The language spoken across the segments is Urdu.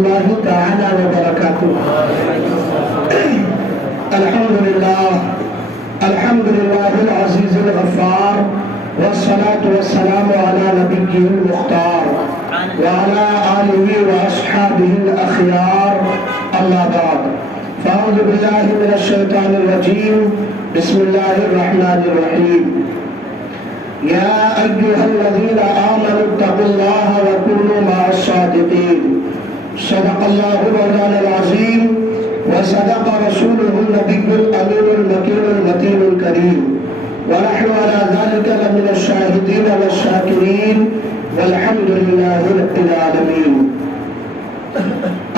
الله تعالى وبركاته. الحمد لله العزيز الغفار، والصلاة والسلام على نبيه المختار وعلى آله وأصحابه الأخيار. أما بعد، فأعوذ بالله من الشيطان الرجيم. بسم الله الرحمن الرحيم. يا أيها الذين آمنوا اتقوا الله وكونوا مع الصادقين. صدق الله مولانا العظيم، وصدق رسوله النبي الأمين المكين المتين الكريم، ونحن على ذلك لمن الشاهدين والشاكرين، والحمد لله رب العالمين.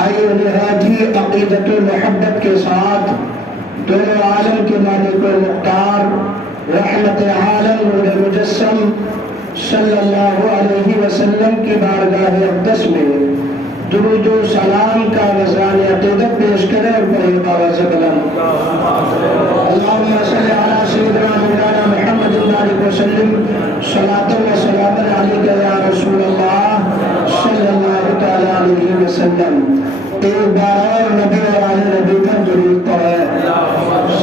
آئیے نہایتی عقیدت و محبت کے ساتھ دونوں عالم کے مالک و مختار، رحمت عالم نور مجسم صلی اللہ علیہ وسلم کی بارگاہ اقدس میں درود و سلام کا نذران عقیدت پیش کریں اور پڑھیں آواز بلند. اللہم صلی علی سیدنا مولانا محمد بارک وسلم صلاۃ و سلام علیک یا رسول اللہ صلی اللہ تعالی علیہ وسلم. ایک بار اور نبی اور آل نبی پر درود پڑھیں.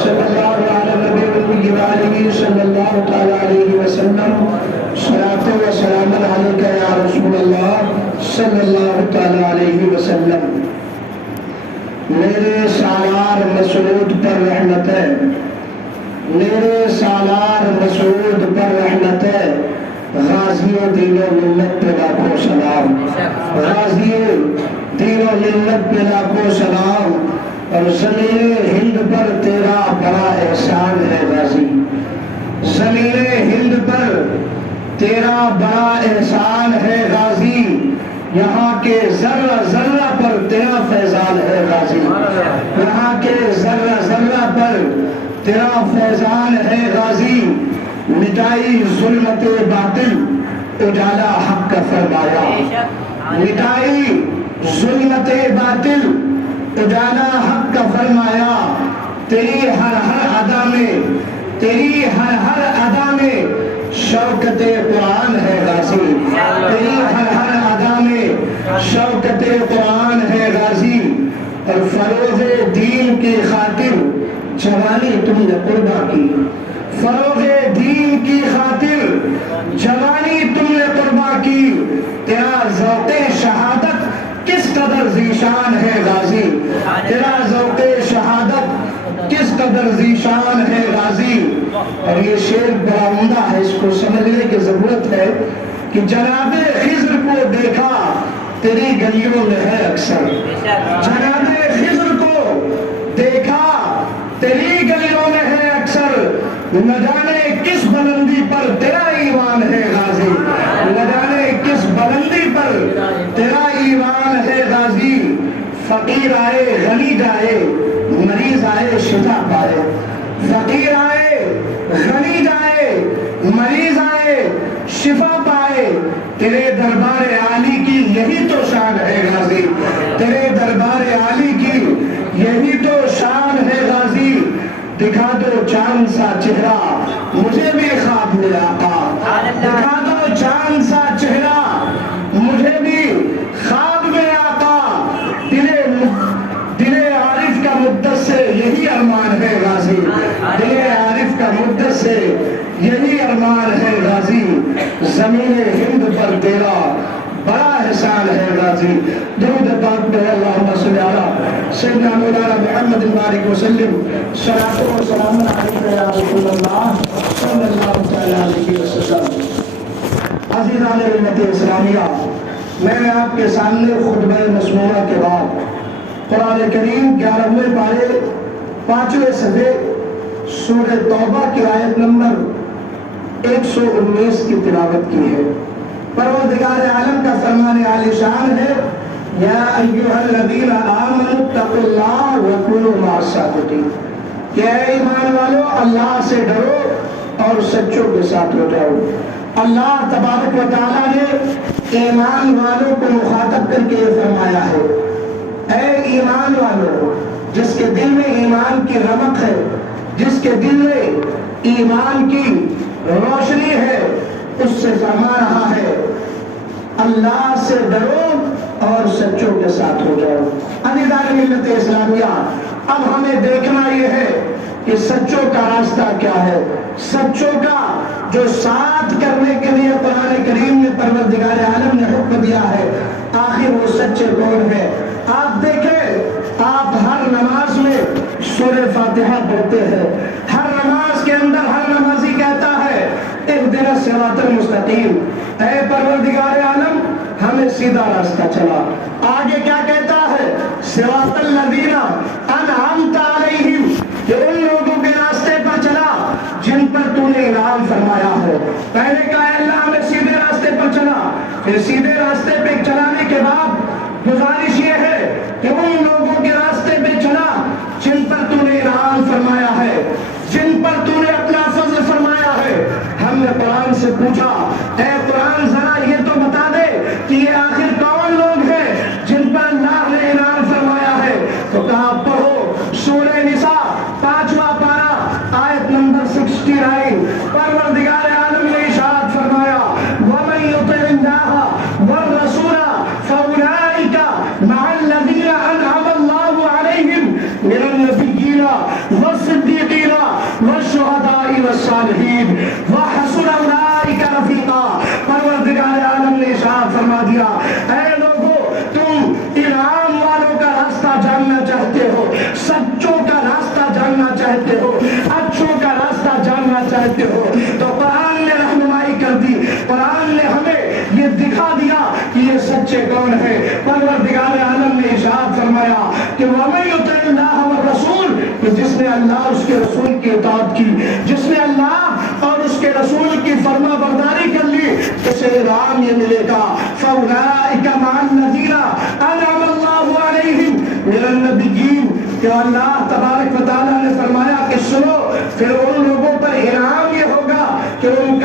صلی اللہ علیہ نبی وآلہ صلی اللہ تعالی علیہ وسلم. صلاۃ و سلام علیک یا رسول اللہ صلی اللہ تعالی علیہ وسلم. میرے سالار مسعود پر رحمت ہے، میرے سالار مسعود پر رحمت ہے. غازی دین و ملت پہ لاکھوں سلام، غازی دین و ملت پہ لاکھوں سلام. اور زمین ہند پر تیرا بڑا احسان ہے غازی، زمین ہند پر تیرا بڑا احسان ہے غازی. یہاں کے ذرہ ذرہ پر تیرا فیضان ہے غازی، یہاں کے ذرہ ذرہ پر تیرا فیضان ہے غازی. مٹائی ظلمت باطل اجالا حق کا فرمایا، مٹائی ظلمت باطل اجالا حق کا فرمایا. تیری ہر ہر ادا میں، تیری ہر ہر ادا میں شوکت قرآن ہے غازی، تیری ہر ہر ادا میں شوکت قرآن ہے غازی. اور فروغ دین کی خاطر جوانی تم نے قربان کی، فروغ دین کی خاطر جوانی تم نے قربان کی. تیرا ذوق شہادت کس قدر ذیشان ہے غازی، تیرا ذوق شہادت کس قدر ذیشان ہے غازی. اور یہ شعر بڑا عمدہ ہے، اس کو سمجھنے کی ضرورت ہے کہ جناب خضر کو دیکھا تیری گلیوں میں ہے اکثر، جناب خضر کو دیکھا تیری گلیوں میں ہے اکثر. نہ جانے کس بلندی پر تیرا ایمان ہے غازی، نہ جانے کس بلندی پر تیرا ایمان ہے غازی. فقیر آئے غنی جائے، مریض آئے شفا پائے، فقیر آئے غنی جائے، مریض آئے شفا پائے. تیرے دربار عالی کی یہی تو شان ہے غازی، تیرے دربار عالی کی یہی تو شان ہے غازی. دکھا دو چاند سا چہرہ مجھے بھی خواب میں آقا، دکھا دو چاند سا چہرہ مجھے بھی خواب میں آقا. دل عارف کا مدت سے یہی ارمان ہے غازی، دل عارف کا مدت سے یہی ارمان ہے غازی. زمین ہند پر تیرا بڑا احسان ہے غازی. درود پاک پہ اللہم صلی علی سیدنا مولانا محمد بارک وسلم. صلاۃ و سلام علیک یا رسول اللہ صلی اللہ علیہ وسلم. عزیزان امت اسلامیہ، میں آپ کے سامنے خطبہ مسموعہ کے بعد قرآن کریم 11ویں پارے 5ویں صفحے سورہ توبہ کی آیت نمبر 119 کی تلاوت کی ہے. پروردگار عالم کا فرمان عالی شان ہے، یا ایھا الذین آمنوا اتقوا اللہ وکونوا مع الصادقین. کہ اے ایمان والو اللہ سے ڈرو اور سچوں کے ساتھ ہو جاؤ. اللہ تبارک و تعالیٰ نے ایمان والوں کو مخاطب کر کے یہ فرمایا ہے، اے ایمان والو، جس کے دل میں ایمان کی رمق ہے، جس کے دل میں ایمان کی روشنی ہے، اس سے فرما رہا ہے اللہ سے ڈرو اور سچوں کے ساتھ ہو جاؤ۔ عزیزان ملت اسلامیہ، اب ہمیں دیکھنا یہ ہے کہ سچوں کا راستہ کیا ہے۔ سچوں کا جو ساتھ کرنے کے لیے قرآن کریم میں پروردگار عالم نے حکم دیا ہے، آخر وہ سچے کون ہیں؟ آپ دیکھیں، آپ ہر نماز میں سورہ فاتحہ پڑھتے ہیں، ہر نماز کے اندر ہر نمازی کہتا ہے اہدنا الصراط المستقیم، اے پروردگار عالم ہمیں سیدھا راستہ چلا۔ آگے کیا کہتا ہے؟ صراط الذین انعمت علیہم، کہ ان لوگوں کے راستے پر چلا جن پر تو نے انعام فرمایا ہو۔ پہلے کہا اے اللہ ہمیں سیدھے راستے پر چلا، پھر سیدھے راستے پہ چلانے کے بعد گزارش یہ ہے کہ ان لوگوں کے راستے پہ چلا جن پر تو نے انعام فرمایا ہے، جن پر تو نے اپنا فضل فرمایا ہے۔ ہم نے قرآن سے پوچھا اے قرآن ذرا یہ تو بتا دے کہ یہ آخر کون لوگ ہیں جن پر اللہ نے انعام فرمایا ہے؟ تو کہا پڑھو سورہ نساء 5واں پارہ آیت نمبر 69، پروردگار عالم نے ارشاد فرمایا وَمَن يُطِعِ اللَّهَ وَالرَّسُولَ فَأُولَٰئِكَ مَعَ الَّذِينَ أَنْعَمَ اللَّهُ عَلَيْهِمْ مِنَ النَّبِيِّينَ وَالصِّدِّيقِينَ وَالشُّهَدَاءِ وَالصَّالِحِينَ وَحَسُنَ أُولَٰئِكَ رَفِیقًا۔ پروردگار عالم نے ارشاد فرما دیا اے لوگو، تم انعام والوں کا راستہ جاننا چاہتے ہو، سچوں کا راستہ جاننا چاہتے ہو، اچھوں کا راستہ جاننا چاہتے ہو، تو قرآن نے رہنمائی کر دی، قرآن نے ہمیں یہ دکھا دیا کہ یہ سچے کون ہیں۔ پروردگار عالم نے ارشاد فرمایا کہ وَمَن يُطِعِ اللَّهَ وَالرَّسُولَ، کہ جس نے اللہ اس کے رسول کی اطاعت کی، جس نے اللہ اور اس کے رسول کی فرما برداری کر لی، اسے انعام یہ ملے گا فَأُولَٰئِكَ مَعَ الَّذِينَ أَنْعَمَ اللَّهُ عَلَيْهِمْ مِنَ النَّبِيِّينَ، کہ اللہ تبارک و تعالیٰ نے فرمایا کہ سنو، پھر ان لوگوں پر انعام یہ ہوگا کہ ان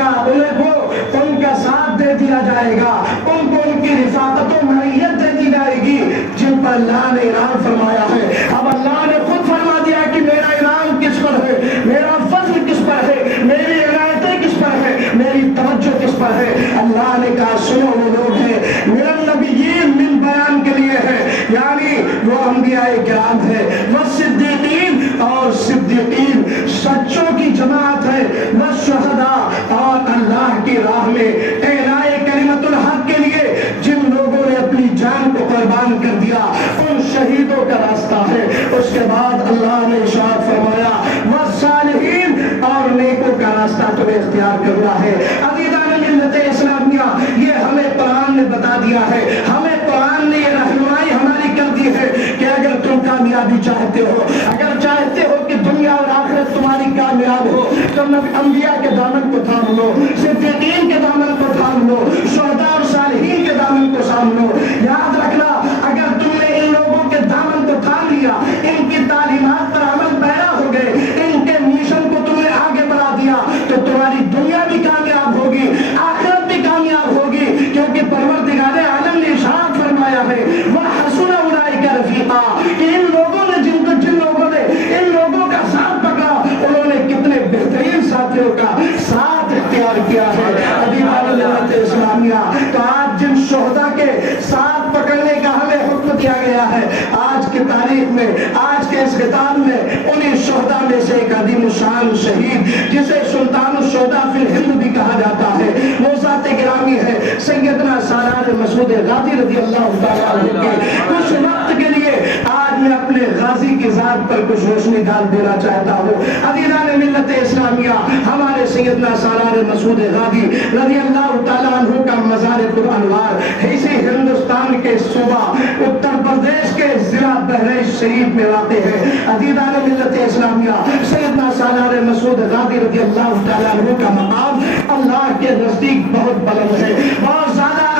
کا ساتھ دے دیا جائے گا، ان کو ان کی رفاقت و معیت دے دی جائے گی جن پر اللہ نے انعام فرمایا ہے۔ اب اللہ نے خود فرما دیا کہ میرا انعام کس پر ہے، میرا فضل کس پر ہے، میری عنایتیں کس پر ہے، میری توجہ کس پر ہے۔ اللہ نے کہا سنو، وہ لوگ ہیں من النبیین، من بیان کے لیے ہے، یعنی وہ انبیاء کرام ہے، والصدیقین، اور صدیقین سچوں کی جماعت ہے، والشہداء، اور اللہ کی راہ میں اعلاء کلمت الحق کے لیے جن لوگوں نے اپنی جان کو قربان کر دیا ان شہیدوں کا راستہ ہے۔ اس کے بعد اللہ نے ارشاد فرمایا والصالحین، اور نیکوں کا راستہ تمہیں اختیار کرنا ہے۔ عزیزان ملت اسلامیہ، یہ ہمیں قرآن نے بتا دیا ہے، ہمیں قرآن نے یہ رہنمائی ہماری کر دی ہے کہ اگر تم کامیابی چاہتے ہو، اگر چاہتے ہو کہ دنیا اور آخرت تمہاری کامیاب ہو، تو انبیاء کے دامن کو تھام لو، صدیقین کے دامن کو تھام لو، شہداء اور صالحین کے دامن کو تھام لو۔ یاد رکھنا، اگر تم نے ان لوگوں کے دامن کو تھام لیا، ان کی تعلیمات پر عمل پیرا ہو گئے، ان کے مشن کو تم نے آگے بڑھا دیا، تو تمہاری دنیا بھی کامیاب ہوگی، آخرت بھی کامیاب ہوگی، کیونکہ پروردگار عالم نے ارشاد فرمایا ہے وَحَسُنَ أُولَٰئِكَ رَفِیقًا، کہ ان لوگوں نے جن لوگوں نے ان لوگوں کا ساتھ پکڑا، انہوں نے کتنے بہترین ساتھیوں کا ساتھ اختیار کیا ہے۔ عزیزان ملت اسلامیہ، تو آج جن شہداء کے ساتھ پکڑنے کا ہمیں حکم دیا گیا ہے، آج کی تاریخ میں، آج کے اس خطاب میں، انہیں شہداء میں سے ایک عظیم الشان شہید جسے سلطان الشہداء فی الہند بھی کہا جاتا ہے، وہ ذات گرامی ہے سیدنا سالار مسعود غازی رضی اللہ تعالیٰ عنہ کے کچھ وقت کے لیے آج میں اپنے غازی کی ذات پر کچھ روشنی ڈال دینا چاہتا ہوں۔ عزیزان ملت اسلامیہ، ہمارے سیدنا سالار مسعود غازی رضی اللہ تعالیٰ عنہ کا مزار پرانوار اسی ہندوستان کے صوبہ اتر پردیش کے ضلع بہرائچ شریف میں واقع ہے۔ عزیزان ملت اسلامیہ، سیدنا سالار مسعود غازی رضی اللہ تعالیٰ عنہ کا مقام اللہ کے نزدیک بہت بلند ہے، بہت زیادہ ہے۔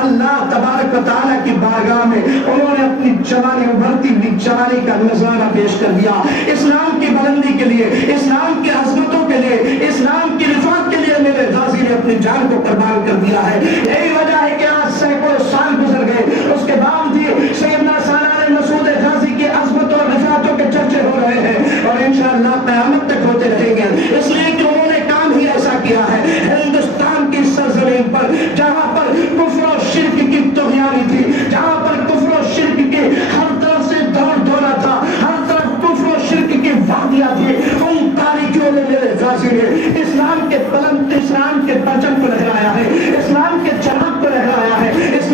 اللہ تبارک و تعالیٰ کی بارگاہ میں انہوں نے اپنی جوانی، ابھرتی ہوئی جوانی کا نظارہ پیش کر دیا، اسلام کی بلندی کے لیے، اسلام کی عظمتوں کے لیے، اسلام کی رفعت کے لیے میرے غازی نے اپنی جان کو قربان کر دیا ہے۔ یہی وجہ ہے کہ آج سینکڑوں سال گزر گئے، اس کے باوجود سیدنا سالار مسعود غازی کی عظمتوں اور رفعتوں کے چرچے ہو رہے ہیں، اور انشاءاللہ قیامت تک ہوتے رہیں گے، اس لیے کہ انہوں نے کام ہی ایسا کیا ہے۔ ہندوستان کی سرزمین پر جہاں پر کفر و شرک کی طغیانی تھی، جہاں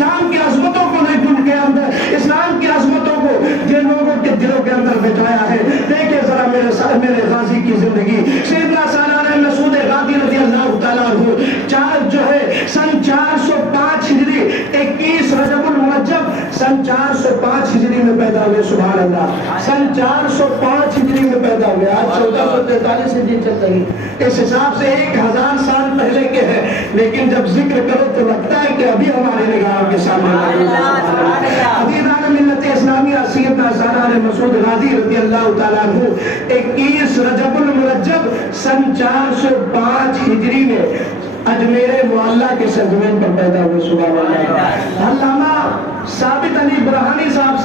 اسلام کی عظمتوں کو نہیں ان کے اندر اسلام کی عظمتوں کو جن لوگوں کے دلوں کے اندر بٹھایا ہے. دیکھیں ذرا میرے غازی کی زندگی. سیدنا سالار مسعود غازی رضی اللہ تعالیٰ عنہ جو ہے سن 405 ہجری 21 رجب المرجب سن 405 ہجری میں پیدا ہوئے. سبحان اللہ. سن 405 ہجری میں پیدا ہوئے. آج 1443 ہجری چل رہی. اس حساب سے 1000 سال پہلے کے ہیں, لیکن جب ذکر کرو تو لگتا ہے کہ ابھی ہمارے نگاہوں کے سامنے عزیزان ملت اسلامیہ سیدنا سالار مسعود غازی رضی اللہ تعالیٰ عنہ 21 رجب المرجب سن 405 ہجری میں اجمیر معلیٰ کے سرزمین پر پیدا ہوئے. سبحان اللہ. علامہ ثابت علی برہانی صاحب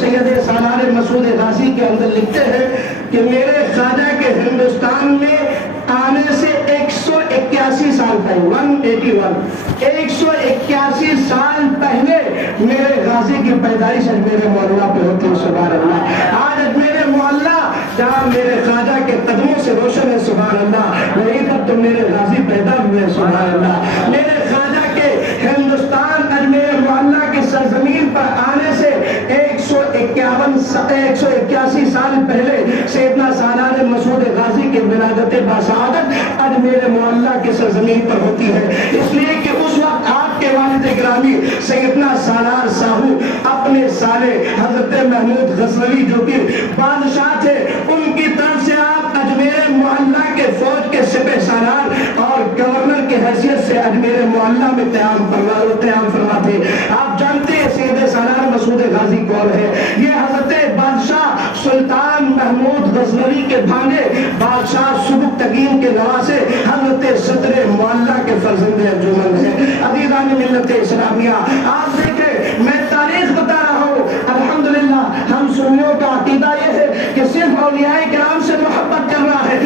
سید سالار مسعود غازی کے اندر لکھتے ہیں کہ میرے خواجہ کے ہندوستان میں آنے سے 181 سال پہلے 181 سال پہلے میرے غازی کی پیدائش اجمیر معلیٰ پہ ہوتی ہے. سبحان اللہ. آج اجمیر معلیٰ جہاں میرے خواجہ کے قدموں سے روشن ہے. سبحان اللہ. وہیں پر تو میرے غازی پیدا ہوئے. سبحان اللہ. میرے خواجہ کے ہندوستان اجمیر معلیٰ کی سرزمین پر آنے سے 181 سال پہلے سیدنا سالار مسعود غازی کی ولادت باسعادت اجمیر معلیٰ کی سرزمین پر ہوتی ہے. اس لیے کہ اس وقت آپ کے والد گرامی سیدنا سالار ساہو اپنے سالے حضرت محمود غزنوی جو کہ بادشاہ تھے, ان کی طرف سے آپ اجمیر معلیٰ کے فوج کے سپہ سالار اور گورنر کی حیثیت سے اجمیر معلیٰ میں قیام فرما تھے. آپ جانتے ہیں سید سالار مسعود غازی کون ہے؟ یہ حضرت بادشاہ سلطان محمود غزنوی کے بھانجے بادشاہ سبکتگین کے نواسے حضرت صدر معلیٰ کے فرزند ارجمند ہیں. عزیزان ملت اسلامیہ آپ دیکھیں, میں تاریخ بتا رہا ہوں. الحمدللہ ہم سنیوں کا عقیدہ یہ ہے کہ صرف اولیاء کرام سے محبت کر رہا ہے.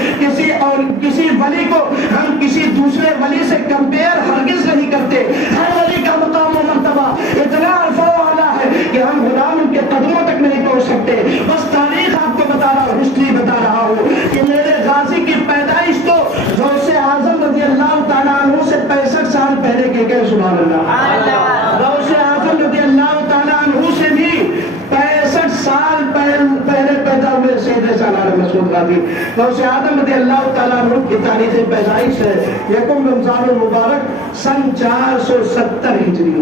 کسی ولی کو ہم کسی دوسرے ولی سے کمپیئر ہرگز نہیں کرتے. ہر ولی کا مقام و مرتبہ اتنا عرفہ و اعلیٰ ہے کہ ہم غلام ان کے قدموں تک نہیں پہنچ سکتے. بس تاریخ آپ کو بتا رہا ہوں, ہسٹری بتا رہا ہوں کہ میرے غازی کی پیدائش تو غوث اعظم رضی اللہ تعالیٰ عنہ سے 65 سال پہلے کے گئے. سبحان اللہ. غوث اعظم رضی اللہ تعالیٰ عنہ سے بھی 65 سال پہلے پیدا ہوئے سید سالار مسعود غازی. غوث اعظم رضی اللہ تعالیٰ عنہ کی تاریخ پیدائش ہے یکم رمضان المبارک سن 470 ہجری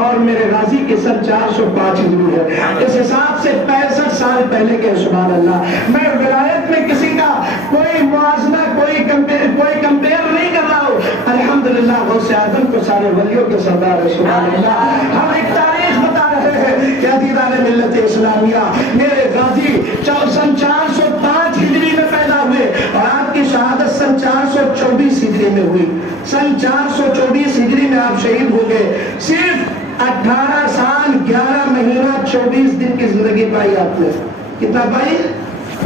اور میرے غازی کے سن 405 ہجری ہے. اس حساب سے 65 سال پہلے کے. سبحان اللہ. میں ولایت میں کسی کا کوئی موازنہ کوئی کمپیئر نہیں کر رہا ہوں. الحمدللہ غوث اعظم کو سارے ولیوں کے سردار ہے. سبحان اللہ. ہم ایک تاریخ بتا رہے ہیں کہ عزیزان ملت اسلامیہ میرے غازی سن 405 ہجری میں پیدا ہوئے اور آپ کی شہادت سن 424 ہجری میں ہوئی. سن 424 ہجری میں آپ شہید ہو گئے. صرف 18 سال 11 مہینہ 24 دن کی زندگی پائی آپ نے. کتنا پائی؟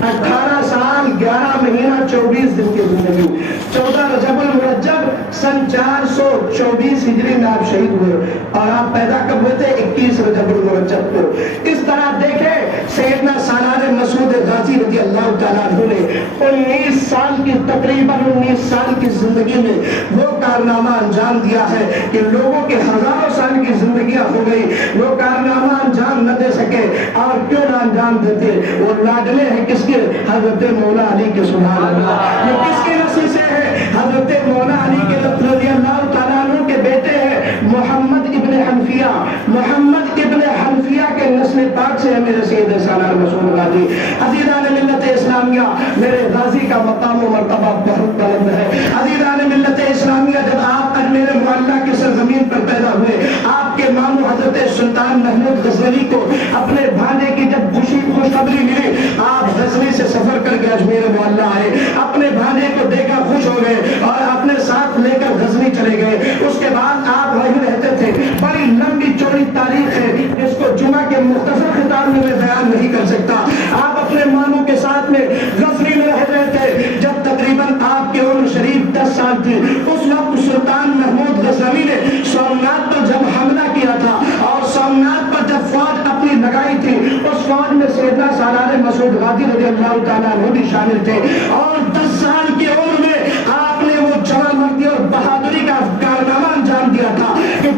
18 سال 11 مہینہ 24 دن کی زندگی. 14 رجب المرجب سن 424 ہجری میں آپ شہید ہوئے اور آپ پیدا کب ہوئے تھے؟ 21 رجب المرجب کو. اس طرح دیکھیں سیدنا سالار مسعود غازی رضی اللہ تعالیٰ عنہ نے 19 سال کی تقریباً 19 سال کی زندگی میں وہ کارنامہ انجام دیا ہے کہ لوگوں کے ہزاروں سال کی زندگیاں ہو گئی, وہ کارنامہ انجام نہ دے سکے. اور کیوں نہ انجام دیتے؟ وہ لاڈلے ہیں کس کے؟ حضرت مولا علی کے. سبحان اللہ. یہ کس کی نسل سے ہے؟ حضرت مولا علی کے رضی اللہ تعالیٰ عنہ کے بیٹے ہیں محمد ابن حنفیہ. محمد ابن حنفیہ کے نسل پاک سے ہے میرے سید سالار مسعود غازی. عزیزان ملت اسلامیہ میرے غازی کا مقام و مرتبہ بہت بلند ہے. عزیزان ملت اسلامیہ جب آپ اجمیر معلیٰ کی سرزمین پر پیدا ہوئے, آپ کے ماموں حضرت سلطان محمود غزنوی کو اپنے بھانجے کی جب خوشخبری ملی, آپ غزنی سے سفر کر کے اجمیر معلیٰ آئے, اپنے بھانجے کو دیکھا خوش ہو گئے اور اپنے ساتھ لے کر غزنی چلے گئے. اس کے بعد آپ وہیں رہتے تھے. بڑی لمبی چوڑی تاریخ ہے جس کو جمعہ کے مختصر خطاب میں بیان نہیں کر سکتا. آپ اپنے ماموں کے ساتھ میں غزنی میں رہ رہے تھے جب تقریباً آپ کی عمر شریف 10 سال تھی. اس وقت سلطان محمود غزنوی نے سومنات پر جب حملہ کیا تھا اور سومنات پر جب فوج اپنی لگائی تھی, اس فوج میں سیدنا سالار مسعود غازی رضی اللہ تعالیٰ عنہ بھی شامل تھے. اور 10 سال کی عمر میں آپ نے وہ جوان مردی اور بہادری کا کارنامہ انجام دیا تھا کہ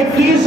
21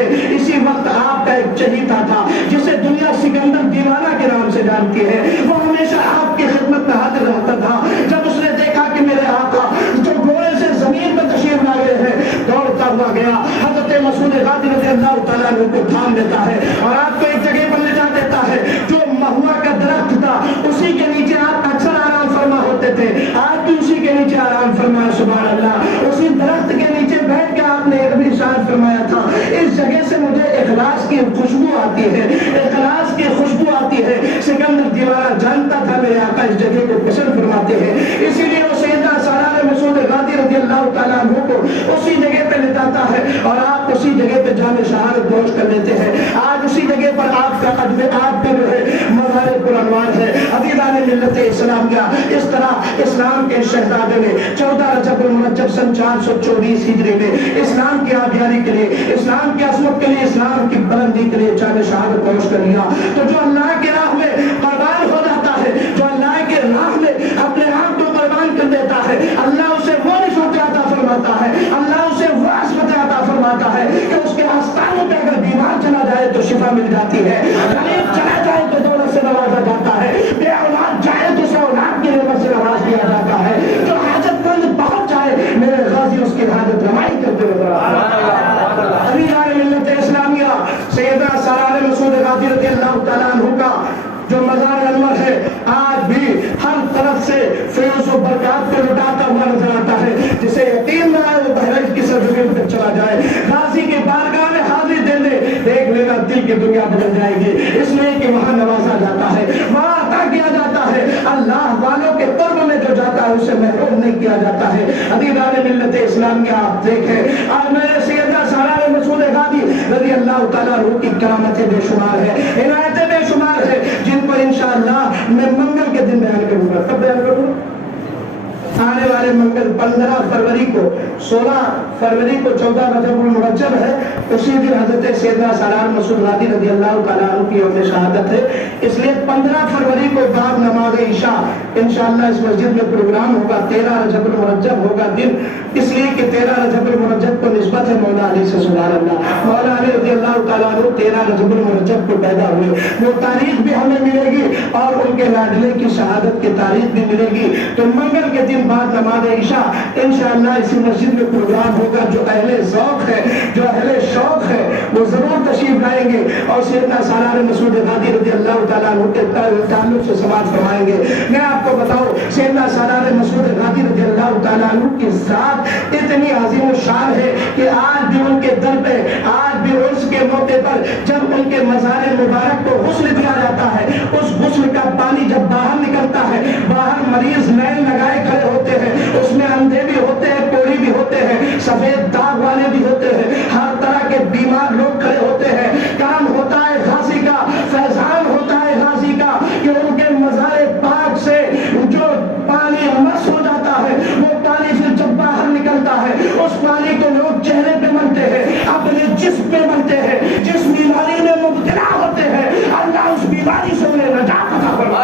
تھے، اسی وقت آپ کا ایک چہیتا تھا جسے دنیا سکندر دیوانہ کے نام سے جانتی ہے، وہ ہمیشہ آپ کی خدمت میں حاضر رہتا تھا۔ جب اس نے دیکھا کہ میرے آقا جو گھوڑے سے زمین پر تشریف لائے ہیں، دوڑتا ہوا گیا، حضرت مسعود غازی رضی اللہ تعالیٰ عنہ کو تھام لیتا ہے اور آپ کو ایک جگہ پر لے جا دیتا ہے جو مہوا کا درخت تھا، اسی کے نیچے آپ اکثر آرام فرما ہوتے تھے، آپ بھی اسی کے نیچے آرام فرمایا۔ سبحان اللہ، اسی درخت کے نیچے بیٹھ کے آپ نے ایک بھی ارشاد فرمایا تھا، اس جگہ سے مجھے اخلاص کی خوشبو آتی ہے، اخلاص کی خوشبو آتی ہے۔ سکندر دیوانہ جانتا تھا میرے آقا اس جگہ کو پسند فرماتے ہیں، اسی لیے وہ سیدنا سالار مسعود غازی رضی اللہ تعالیٰ عنہ کو اسی جگہ پہ لٹاتا ہے اور آپ اسی جگہ پہ جامع شہادت نوش کر لیتے ہیں۔ آج اسی جگہ پر آپ کا قدم آپ کا جو ہے مزار پرانوار ہے۔ عزیزان ملت اسلامیہ، اس طرح اسلام کے شہزادے نے 14 رجب المرجب سن 424 ہجری میں اسلام کی آبیاری کے لیے، اسلام کی عظمت کے لیے، اسلام کی بلندی کے لیے جامع شہادت نوش کر لیا۔ تو جو اللہ کی راہ میں قربان ہو جاتا ہے، جو اللہ کے راہ میں اپنے آپ کو قربان کر دیتا ہے، اللہ اسے وہ نشوت عطا فرماتا ہے، اللہ اسے وہ عصمت عطا فرماتا ہے کہ اس کے آستانوں پہ اگر بیمار چلا جائے تو شفا مل جاتی ہے، غریب چلا جائے تو دولت سے نوازا جاتا ہے، بے اولاد جائے تو اسے اولاد کی نعمت سے نواز دیا جاتا ہے، جو حاجت مند پہنچ جائے میرے غازی اس کی حاجت روائی کرتے نظر آتا ہے۔ عزیزان ملت اسلامیہ، سیدنا سالار مسعود غازی رضی اللہ تعالیٰ عنہ کا جو مزار انور ہے آج بھی ہر طرف سے فیض و برکات کو لٹاتا ہوا نظر آتا ہے۔ جسے یقین نہ ہے وہ بہرائچ کی سرزمین پر چلا جائے، غازی کی بارگاہ میں حاضری دے لے، دیکھ لینا دل کی دنیا بدل جائے گی، اس لیے کہ وہاں نوازا جاتا ہے، وہاں عطا کیا جاتا ہے، اللہ والوں کے قرب میں جو جاتا ہے اسے محروم نہیں کیا جاتا ہے۔ عزیزان ملت اسلامیہ، آپ دیکھیں آج میں سیدنا سالار مسعود غازی رضی اللہ تعالیٰ عنہ کی کرامتیں بے شمار ہے، عنایتیں بے شمار ہے، جن پر انشاءاللہ میں منگل کے دن بیان کروں گا۔ کب بیان کروں گا؟ آنے والے منگل 15 فروری کو، 16 فروری کو 14 رجب المرجب ہے، اسی دن حضرت سیدنا سالار مسعود غازی رضی اللہ تعالیٰ عنہ کی یوم شہادت ہے، اس لیے 15 فروری کو بعد نماز عشاء انشاءاللہ اس مسجد میں پروگرام ہوگا۔ 13 رجب المرجب ہوگا دن، اس لیے کہ 13 رجب المرجب کو نسبت ہے مولا علی سے، سبحان اللہ۔ مولا علی رضی اللہ تعالیٰ عنہ 13 رجب المرجب کو پیدا ہوئے، وہ تاریخ بھی ہمیں ملے گی اور ان کے لاڈلے کی شہادت کی تاریخ بھی ملے گی۔ تو منگل کے دن بعد نماز عشاء انشاءاللہ اسی مسجد میں پروگرام ہوگا۔ جو اہل ذوق ہے، جو اہل شوق ہے، وہ ضرور تشریف لائیں گے اور سیدنا سالار مسعود غازی رضی اللہ تعالیٰ عنہ کے تعلق سے سماعت فرمائیں گے۔ میں آپ کو بتاؤں، سیدنا سالار مسعود غازی رضی اللہ تعالیٰ عنہ کی ذات اتنی عظیم الشان ہے کہ آج بھی ان کے در پہ، آج بھی عرس کے موقع پر جب ان کے مزار مبارک کو غسل دیا جاتا ہے، اس غسل کا پانی جب باہر نکلتا ہے، باہر مریض نئے لگائے کھڑے ہوتے ہیں، اس میں اندھے بھی ہوتے ہیں، کوڑی بھی ہوتے ہیں، سفید داغ والے بھی ہوتے ہیں، ہر طرح کے بیمار لوگ کھڑے ہوتے ہیں۔ کام ہوتا ہے غازی کا، فیضان ہوتا ہے غازی کا کہ ان کے مزار پاک سے جو پانی مس ہو جاتا ہے، وہ پانی پھر جب باہر نکلتا ہے، اس پانی کو لوگ چہرے پہ ملتے ہیں، اپنے جسم پہ ملتے ہیں، جس بیماری میں مبتلا ہوتے ہیں، اللہ اس بیماری سے انہیں نجات عطا فرمائے۔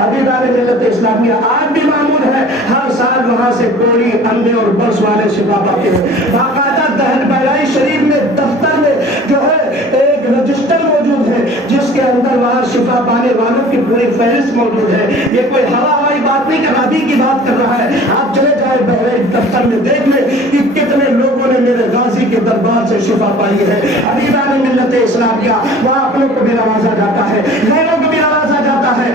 عزیزان ملت اسلامیہ، آج بھی معمول ہے، ہر سال وہاں سے کوڑی، اندھے اور برس والے شفا پاتے ہیں۔ باقاعدہ دہن بہرائی شریف میں دفتر میں جو ہے ایک رجسٹر موجود ہے جس کے اندر وہاں شفا پانے والوں کی پوری فہرست موجود ہے۔ یہ کوئی ہوا ہوائی بات نہیں کہ ابھی کی بات کر رہا ہے، آپ چلے جائیں بہرائی دفتر میں دیکھ لیں کہ کتنے لوگوں نے میرے غازی کے دربار سے شفا پائی ہے۔ عزیزان ملت اسلامیہ، وہاں اپنوں کو بھی نوازا جاتا ہے، غیروں کو بھی نوازا جاتا ہے۔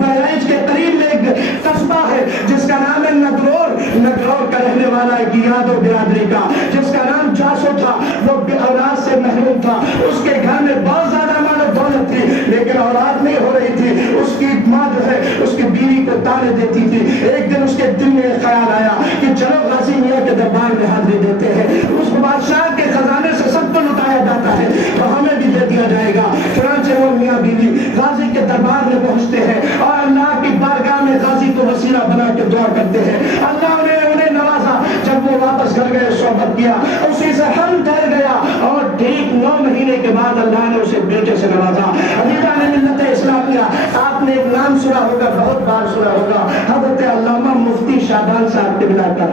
بہرائچ کے قریب میں ایک قصبہ ہے جس کا نام ہے نگرور، نگرور کا رہنے والا ایک یادو برادری کا جس کا نام جاسو تھا، وہ اولاد سے محروم تھا، اس کے گھر میں بہت زیادہ مال و دولت تھی لیکن اولاد نہیں ہو رہی تھی۔ اس کی ماں جو ہے اس کی بیوی کو تانے دیتی تھی۔ ایک دن اس کے دل میں ایک خیال آیا کہ چلو غازی میاں کے دربار میں حاضری دیتے ہیں، اس بادشاہ کے خزانے سے سب کو لٹایا جاتا ہے تو ہمیں بھی دے دیا جائے گا۔ چنانچہ وہ میاں بیوی غازی کے دربار میں پہنچتے ہیں اور اللہ کی بارگاہ میں غازی کو وسیلہ بنا کے دعا کرتے ہیں۔ اللہ نے انہیں نوازا۔ جب وہ واپس گھر گئے, صحبت کیا, اسی سے ہم ٹھہر گیا, اور ٹھیک 9 مہینے کے بعد اللہ نے اسے بیٹے سے نوازا. عزیزان ملت اسلامیہ, آپ نے ایک نام سنا ہوگا, بہت بار سنا ہوگا, حضرت علامہ مفتی شعبان صاحب قبلہ کا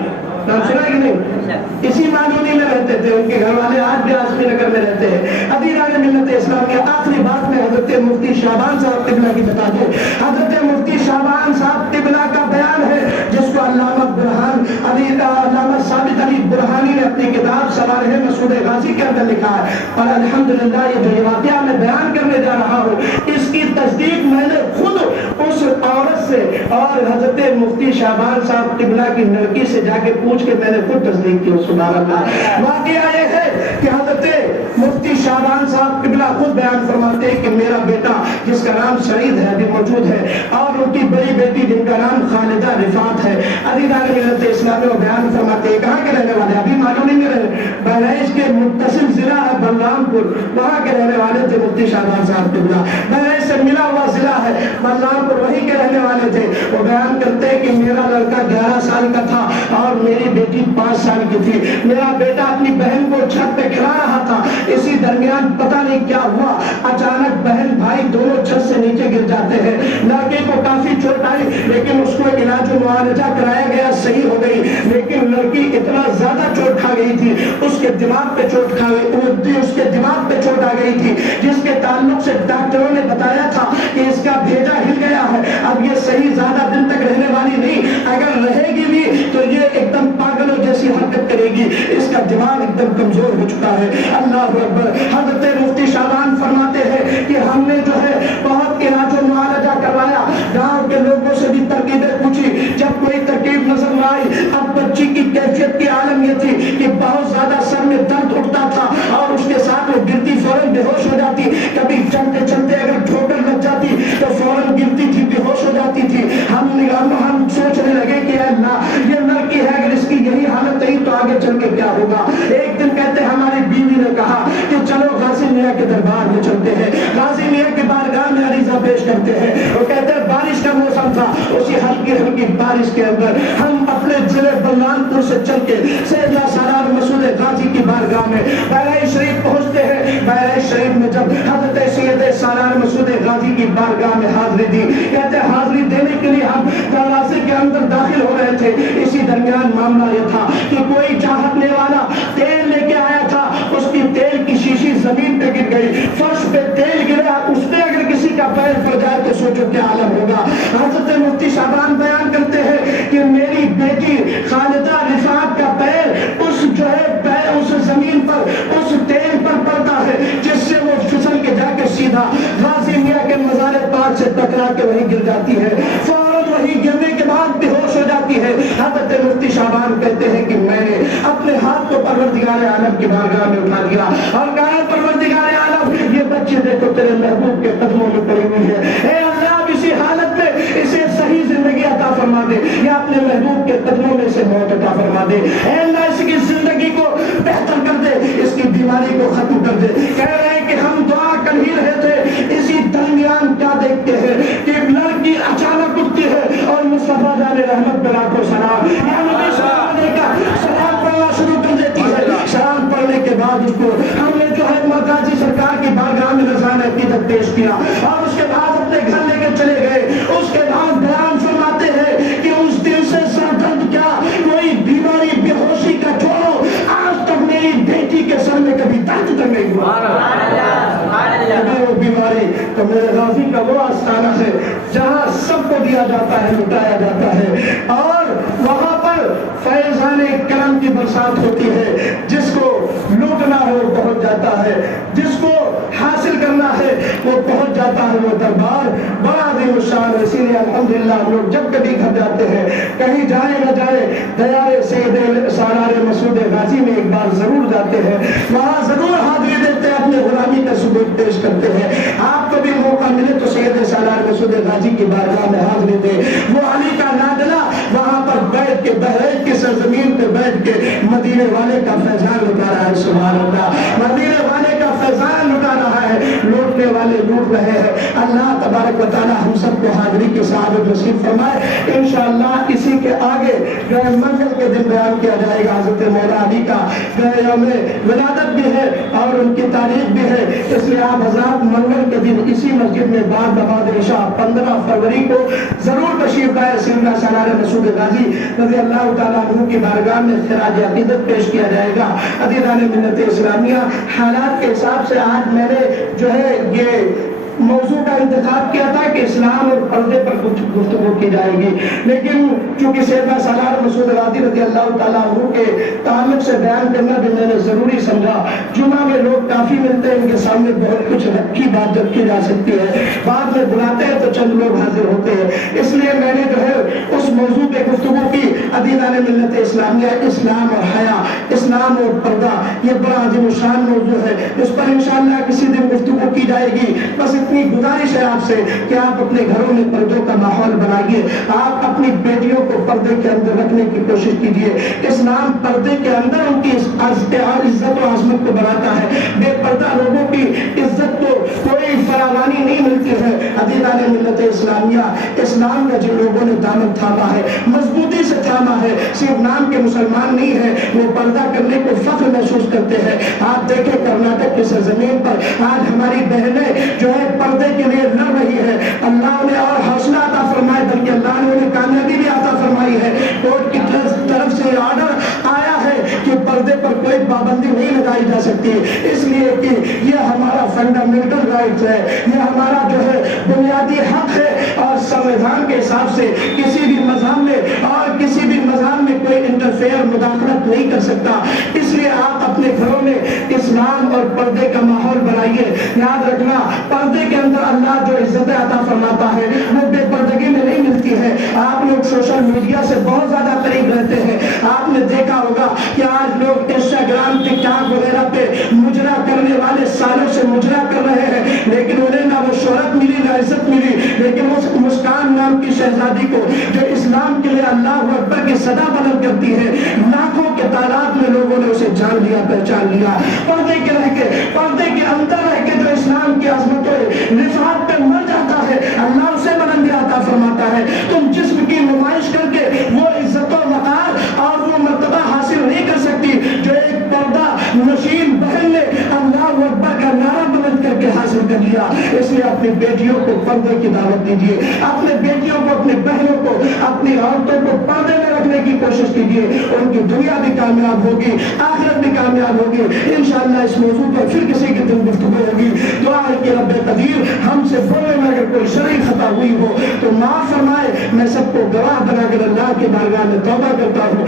نام سنا کہ نہیں؟ اسی مانونی میں رہتے تھے, ان کے گھر والے آج بھی آسفی نگر میں رہتے ہیں. عزیزان ملت اسلامیہ, آخری بات میں حضرت مفتی شعبان صاحب قبلہ کی بتا دوں. حضرت مفتی شعبان صاحب قبلہ کا بیان ہے جس کو علامہ برہان علامہ ثابت علی برہانی نے اپنی کتاب سوارح مسعود غازی کے اندر لکھا ہے, اور الحمدللہ یہ جو واقعہ میں بیان کرنے جا رہا ہوں اس کی تصدیق میں نے خود اس عورت سے اور حضرت مفتی شعبان صاحب قبلہ کی لڑکی سے جا کے پوچھ کے میں نے خود تصدیق کی. سبحان اللہ. واقعہ یہ ہے کہ حضرت مفتی شعبان صاحب قبلہ خود بیان فرماتے ہیں کہ میرا بیٹا جس کا نام سعید ہے ابھی موجود ہے, اور ان کی بڑی بیٹی جن کا نام خالدہ رفعت ہے. عزیزان ملت اسلامیہ وہ بیان فرماتے ہیں کہاں کے رہنے والے, ابھی معلوم نہیں رہے, بہرائچ کے متصل ضلع ہے بلرام پور, وہاں کے رہنے والے تھے مفتی شعبان صاحب قبلہ. بہرائچ سے ملا ہوا ضلع ہے بلرام پور, وہیں کے رہنے والے تھے. وہ بیان کرتے ہیں کہ میرا لڑکا 11 سال کا تھا اور میری بیٹی 5 سال کی تھی. میرا بیٹا اپنی بہن کو چھت پہ کھلا رہا تھا, اسی درمیان پتہ نہیں کیا ہوا, اچانک بہن بھائی دونوں چھت سے نیچے گر جاتے ہیں. لڑکے کو کافی چوٹ آئی لیکن اس کو علاج و معالجہ کرایا گیا, صحیح ہو گئی, لیکن لڑکی اتنا زیادہ چوٹ کھا گئی تھی, اس کے دماغ پہ چوٹ کھا گئی, اس کے دماغ پہ چوٹ آ گئی تھی جس کے تعلق سے ڈاکٹروں نے بتایا تھا کہ اس کا بھیجا ہل گیا ہے, اب یہ صحیح زیادہ دن تک رہنے والی نہیں, اگر رہے گی بھی تو یہ ایک دم پاگلوں جیسی حرکت کرے گی, اس کا دماغ ایک دم کمزور ہو چکا ہے. اللہ اکبر. حضرت مفتی شعبان فرماتے ہیں کہ ہم نے جو ہے بہت علاج و معالجہ کروایا, گاؤں کے لوگوں سے بھی ترکیبیں پوچھی, جب کوئی ترکیب نظر نہ آئی. اب بچی کی کیفیت کی عالم یہ تھی کہ بہت زیادہ سر میں درد اٹھتا تھا اور اس کے ساتھ وہ گرتی فوراً بے ہوش ہو جاتی, کبھی چلتے چلتے اگر ٹھوکر لگ جاتی تو فوراً گرتی تھی, بے ہوش ہو جاتی تھی. ہم سوچنے لگے کہ اے اللہ یہ لڑکی ہے, اگر اس کی یہی حالت رہی تو آگے چل کے کیا ہوگا. ایک دن کہتے ہماری بیوی نے کہا کہ چلو غازی میاں کے دربار میں چلتے ہیں, غازی میاں کے بارگاہ میں عریضہ پیش کرتے ہیں. وہ کہتے ہیں بارش کا موسم تھا, اسی ہلکی ہلکی بارش کے اندر ہم اپنے ضلع بلرام پور سے چل کے سیدنا سالار مسعود غازی کی بارگاہ میں بہرائچ شریف پہنچتے ہیں. بہرائچ شریف میں جب حضرت سید سالار مسعود غازی کی بارگاہ میں حاضری دی, کہتے ہیں حاضری دینے کے لیے ہم دروازے کے اندر داخل ہو رہے تھے, اسی درمیان معاملہ یہ تھا کہ کوئی چاہتنے والا تیل لے کے آیا تھا, اس کی تیل کی شیشی زمین پہ گر گئی, فرش پہ تیل گرا, اس پہ اگر کسی کا پیر پڑ جائے تو سوچو کیا عالم ہوگا. حضرت مفتی شعبان بیان کرتے ہیں کہ میری بیٹی خالدہ رفعت کا پیر اس جو ہے پیر اس زمین پر اس تیل پر پڑتا ہے جس سے وہ پھسل کے جا کے سیدھا غازی میاں کے مزار پاک سے ٹکرا کے وہیں گر جاتی ہے, فوراً وہیں گرنے کے بعد بے ہوش ہو جاتی ہے. حضرت مفتی شعبان کہتے ہیں کہ میں نے اپنے ہاتھ کو پروردگار عالم کی بارگاہ میں اٹھا دیا اور کہا پروردگار عالم یہ بچے دیکھو تیرے محبوب کے قدموں میں پڑی ہوئی ہے, اے اللہ اب اسی حالت میں اسے صحیح زندگی عطا فرما دے, یا اپنے محبوب کے قدموں میں سے موت عطا فرما دے. اے اللہ اس کی زندگی کو بہتر کر دے, اس کی بیماری کو ختم کر دے. کہہ رہے ہیں کہ ہم دعا کر ہی رہے تھے, اسی درمیان کیا دیکھتے ہیں کہ ایک لڑکی اچانک اٹھتی ہے اور مصطفیٰ جان رحمت بلا کو سلام سلام پڑھنا شروع کر دیتی ہے. سلام پڑھنے کے بعد اس کو ہم نے جو ہے مرکزی سرکار کی بارگاہ میں رضان عقیدت پیش کیا اور اس کے بعد اپنے گھر لے کے چلے گئے. اس کے بعد بیان فرماتے ہیں کہ اس دن سے سر درد کیا, کوئی بیماری بے ہوشی کا چھوڑو, آج تک میری بیٹی کے سر میں کبھی درد تک نہیں ہوا. وہ بیماری تو میرے غازی کا وہ آستانہ ہے جہاں سب کو دیا جاتا ہے, لٹایا جاتا ہے, اور وہاں پر فیضان کرم کی برسات ہوتی ہے. جس کو لوٹنا ہے وہ پہنچ جاتا ہے, جس کو حاصل کرنا ہے وہ پہنچ جاتا ہے. وہ دربار بڑا عظیم الشان ہے. اسی لیے الحمدللہ ہم لوگ جب کبھی گھر جاتے ہیں, کہیں جائے نہ جائے, دیار سید سالار مسعود غازی میں ایک بار ضرور جاتے ہیں, وہاں ضرور حاضری دیتے ہیں, اپنے غلامی کا ثبوت پیش کرتے ہیں. آپ کو بھی موقع ملے تو سید سالار مسعود غازی کی بارگاہ میں حاضری دے. وہ علی کا نادلہ وہاں پر بیٹھ کے بہرائچ کی سرزمین پہ بیٹھ کے مدینے والے کا فیضان لٹا رہا ہے. سبحان اللہ, مدینے والے کا فیضان لٹا رہا ہے, لوٹنے والے لوٹ رہے ہیں. اللہ تبارک و تعالی ہم سب کو حاضری کی سعادت نصیب فرمائے. انشاءاللہ اسی کے آگے جو منگل کے دن بیان کیا جائے گا حضرت کا یوم ولادت بھی ہے اور ان کی تاریخ بھی ہے، اس لیے آپ حضرات منگل کے دن اسی مسجد میں بعد نماز عشاء 15 فروری کو ضرور تشریف لائے۔ سیدنا سالار مسعود غازی رضی اللہ تعالیٰ عنہ کی بارگاہ میں خراج عقیدت پیش کیا جائے گا۔ عزیزان ملت اسلامیہ، حالات کے حساب سے آج میں نے جو ہے یہ موضوع کا انتخاب کیا تھا کہ اسلام اور پردے پر کچھ گفتگو کی جائے گی، لیکن چونکہ سیدنا سالار مسعود غازی رضی اللہ تعالیٰ عنہ کے تعلق سے بیان کرنا بھی میں نے ضروری سمجھا۔ جمعہ میں لوگ کافی ملتے ہیں، ان کے سامنے بہت کچھ رکھی بات رکھی جا سکتی ہے، بعد میں بلاتے ہیں تو چند لوگ حاضر ہوتے ہیں، اس لیے میں نے جو ہے اس موضوع پہ گفتگو کی۔ عزیزان ملت اسلامیہ، اسلام اور حیا، اسلام اور پردہ، یہ بڑا عظیم الشان موضوع ہے، اس پر انشاءاللہ کسی دن گفتگو کی جائے گی۔ بس اتنی گزارش ہے آپ سے کہ آپ اپنے گھروں میں پردوں کا ماحول بنائیے، آپ اپنی بیٹیوں کو پردے کے اندر رکھنے کی کوشش کیجیے۔ اسلام پردے کے اندر ان کی عزت و عظمت کو بڑھاتا ہے، بے پردہ لوگوں کی عزت کو کوئی فراوانی نہیں ملتی ہے۔ عزیزان ملت اسلامیہ، اسلام کا جن لوگوں نے دامن تھاما ہے، مضبوطی سے تھاما ہے، صرف نام کے مسلمان نہیں ہے، وہ پردہ کرنے کو فخر محسوس کرتے ہیں۔ آپ دیکھیں کرناٹک کی سرزمین پر آج ہماری بہنیں جو ہے پردے کے لیے لڑ رہی ہے، اللہ نے اور حوصلہ عطا فرمائے، بلکہ اللہ نے انہیں کامیابی بھی عطا فرمائی ہے۔ کورٹ کی طرف سے آرڈر آیا ہے کہ پردے پر کوئی پابندی نہیں لگائی جا سکتی، اس لیے کہ یہ ہمارا فنڈامنٹل رائٹ ہے، یہ ہمارا جو ہے بنیادی حق ہے، اور سنویدھان کے حساب سے کسی بھی مذہب میں اور کسی بھی مذہب میں کوئی انٹرفیئر مداخلت نہیں کر سکتا۔ اس لیے آپ اپنے گھروں میں اسلام اور پردے کا ماحول بنائیے۔ یاد رکھنا، پردے کے اندر اللہ جو عزت عطا فرماتا ہے وہ بے پردگی میں نہیں ملتی ہے۔ آپ لوگ سوشل میڈیا سے بہت زیادہ قریب رہتے ہیں، آپ نے دیکھا ہوگا کہ آج لوگ انسٹاگرام، ٹک ٹاک وغیرہ پہ مجرا کرنے والے سالوں سے مجرا کر رہے ہیں، لیکن انہیں نہ وہ شہرت ملی نہ عزت ملی، لیکن اس مسکان نام کی شہزادی کو جو اسلام کے لیے اللہ اکبر کی صدا بلند کرتی ہے، لاکھوں کے تعداد میں لوگوں نے اسے جان لیا، پہچان لیا۔ پردے کے رہ کے، پردے کے اندر رہ کے جو اسلام کی عظمت و رفعت پہ مر جاتا ہے، اللہ اسے بلندی عطا فرماتا ہے۔ تم جسم کی نمائش کر کے وہ عزت و وقار اور وہ مرتبہ حاصل نہیں کر سکتی جو ایک پردہ نشین بہن نے اللہ اکبر کا نعرہ بلند کر کے حاصل کر لیا۔ اس لیے اپنی بیٹیوں کو پردے کی دعوت دیجیے، اپنے بیٹیوں کو، اپنے بہنوں کو، اپنی عورتوں کو پردے میں رکھنے کی کوشش کیجیے، ان کی دنیا بھی کامیاب ہوگی، آخرت بھی کامیاب ہوگی۔ انشاءاللہ اس موضوع پر پھر کسی کے دن گفتگو ہوگی۔ دعا ہے کہ رب قدیر ہم سے بولنے میں اگر کوئی شرعی خطا ہوئی ہو تو معاف فرمائے۔ میں سب کو گواہ بنا کر اللہ کی بارگاہ میں توبہ کرتا ہوں۔